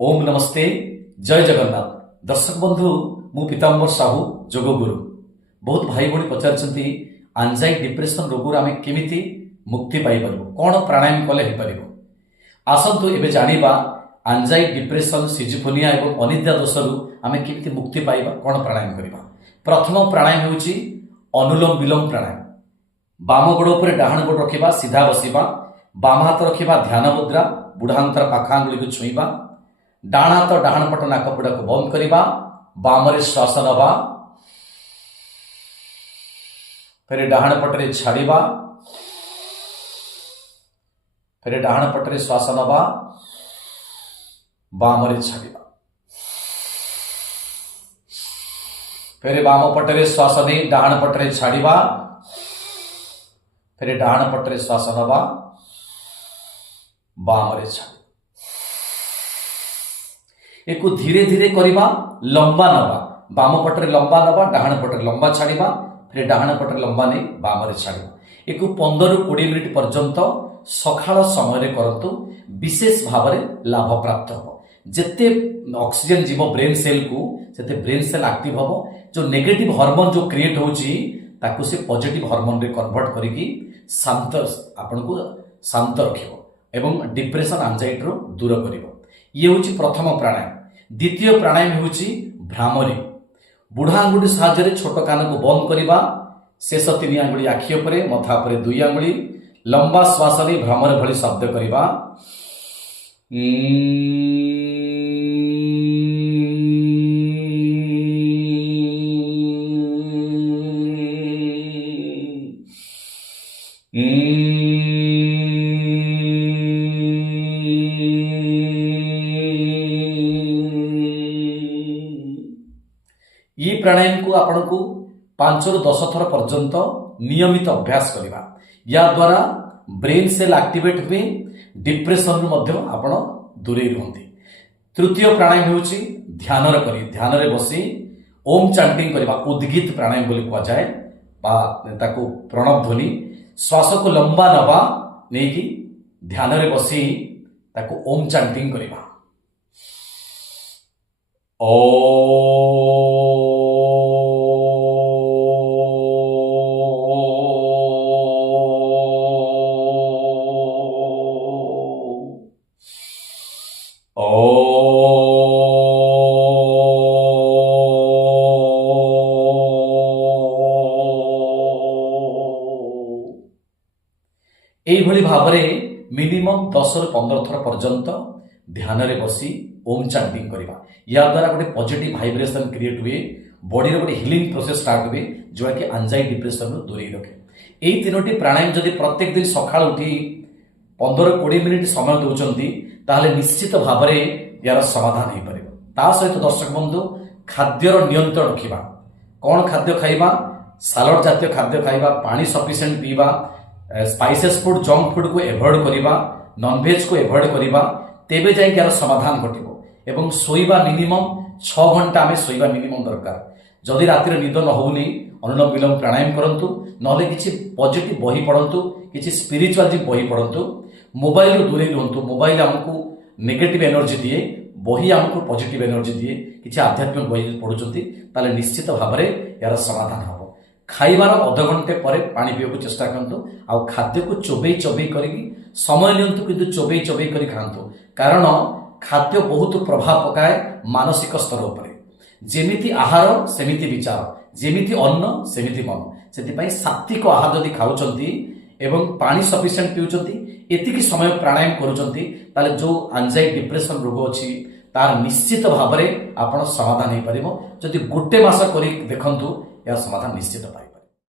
ओम नमस्ते जय जगन्नाथ दर्शक बंधु मु पीताम्बर साहू जोगगुरु बहुत भाई भाई पचार आंजाइटी डिप्रेशन रोग आम केमी मुक्ति पाई कौन प्राणायाम कले आसतु एबे जानिबा आंजाइटी डिप्रेशन सिजिफोनिया और अनिद्रा दोषरु आम केमी मुक्ति पाइबा कौन प्राणायाम करबा। प्रथम प्राणायाम होउची अनुलोम विलोम प्राणायाम। बाम गोड़ उपर डाहाण गोड़ रखिबा, सीधा बसिबा, बाम हाथ रखिबा ध्यान मुद्रा, बुढ़ांतर पाखा आंगुली को छुईबा, डाण हाथ डाहाण पट नाकपुड़ा को बंद करिबा, बामरे श्वास नबा, फिर डाहाण पटरे छाड़िबा, फिर डाहाण पटरे श्वास नबा, बामरे छाड़िबा, फिर बाम पटरे श्वास नहीं डाहाण पटरे छाड़िबा, फिर डाहाण पटरे श्वास नबा, बामरे छाड़िबा। एक धीरे धीरे करबा, लंबा नबा, बाम पटरे लंबा नबा, डाहाण पटरे लंबा छाड़िबा, फिर डाहाण पटरे लंबा नहीं बामरे छाड़िबा। एक 15-20 मिनिट पर्यंत सकाळ समय करतु, विशेष भाव में लाभ प्राप्त हो। जिते ऑक्सीजन जीव ब्रेन सेल को सेते ब्रेन सेल एक्टिव हो, जो नेगेटिव हार्मोन जो क्रिएट होची ताकू से पॉजिटिव हार्मोन रे कन्वर्ट करिकी शांत आपन को शांत रखिबो एवं डिप्रेशन एंजाइटी रो दूर करिवो। ये होची प्रथम प्राणायाम। द्वितीय प्राणायाम होची भ्रामरी। बुढ़ा आंगुठी साहाय्य छोट कान को बंद करिबा, शेष 3 आंगुली आखि उपरे, मथा उपरे 2 आंगुली, लंबा श्वास नै भ्रामर भली शब्द करिबा। ये प्राणायाम को आपण को 5-10 थर पर्यंत नियमित अभ्यास करबा। या द्वारा ब्रेन सेल एक्टिवेट हुए, डिप्रेशन मध्य आपण दूरे रहंती। तृतीय प्राणायाम होची ध्यान करी, ध्यान रे बसी ओम चैंटिंग करबा। उद्गीत प्राणायाम बोली कुआ जाए बा ताको प्रणव ध्वनि। श्वास को लंबा नबा नेकी ध्यान रे बसी ताको ओम चैंटिंग करबा। एभली भावरे मिनिमम 10-15 थर पर्यंत ध्यान रे बसी ओम चैंटिंग करबा। या द्वारा गोटे पॉजिटिव वाइब्रेशन क्रिएट हुए, बॉडी रे गोटे हीलिंग प्रोसेस स्टार्ट हुए, जोटा कि एंजाइटी डिप्रेशन रो दूरे रखे। एई तीनोटी प्राणायाम जदि प्रत्येक दिन सकाळ उठी 15-20 मिनिट समय दउचंती ताहले निश्चित भावरे यार समाधान हो पारे। ता सहित दर्शक बंधु खाद्यर नियंत्रण रखिबा। कौन खाद्य खाइबा? सालाड जातीय खाद्य खाइबा, पानी सफिशिएंट पीबा, स्पाइसेस फूड जंक फूड को एवॉइड करिबा, नॉन वेज को एवॉइड करिबा, तेबे जाय यार समाधान घटिबो। एवं सोइबा मिनिमम 6 घंटा में सोइबा मिनिमम दरकार। जदि रातिर निद न होउनी अनुलोम विलोम प्राणायाम करंतु, नले किछि पॉजिटिव बही पढंतु, किछि स्पिरिचुअल जी बही पढंतु। मोबाइल रो दूरे रहंतु। मोबाइल हमको नेगेटिव एनर्जी दिए, बही हमको पॉजिटिव एनर्जी दिए। किछि आध्यात्मिक बही पढुचंती ताले निश्चित भाबरे यार समाधान हो। खाइबार अध घंटे पर पानी पीवा को चेष्टा करंतु। आ खाद्य को चोबई चोबई करिकी समय नियंतु, किंतु चोबई चोबई करी खांतु। कारण खाद्य बहुत प्रभाव पकाए मानसिक स्तर उपरे। जेमिति आहार सेमिति विचार, जेमिति अन्न सेमिति मन। सेति सात्विक आहार जदि खाउचंती एवं पानी सफिशिएंट पिउचंती, एतिकी समय प्राणायाम करूचंती, ताले जो एंजाइटी डिप्रेशन रोग अछि तार निश्चित भाव में आपण समाधान हो पारिबो। जदि गोटे मास करी देखंतु या समाधान निश्चित पाइबे।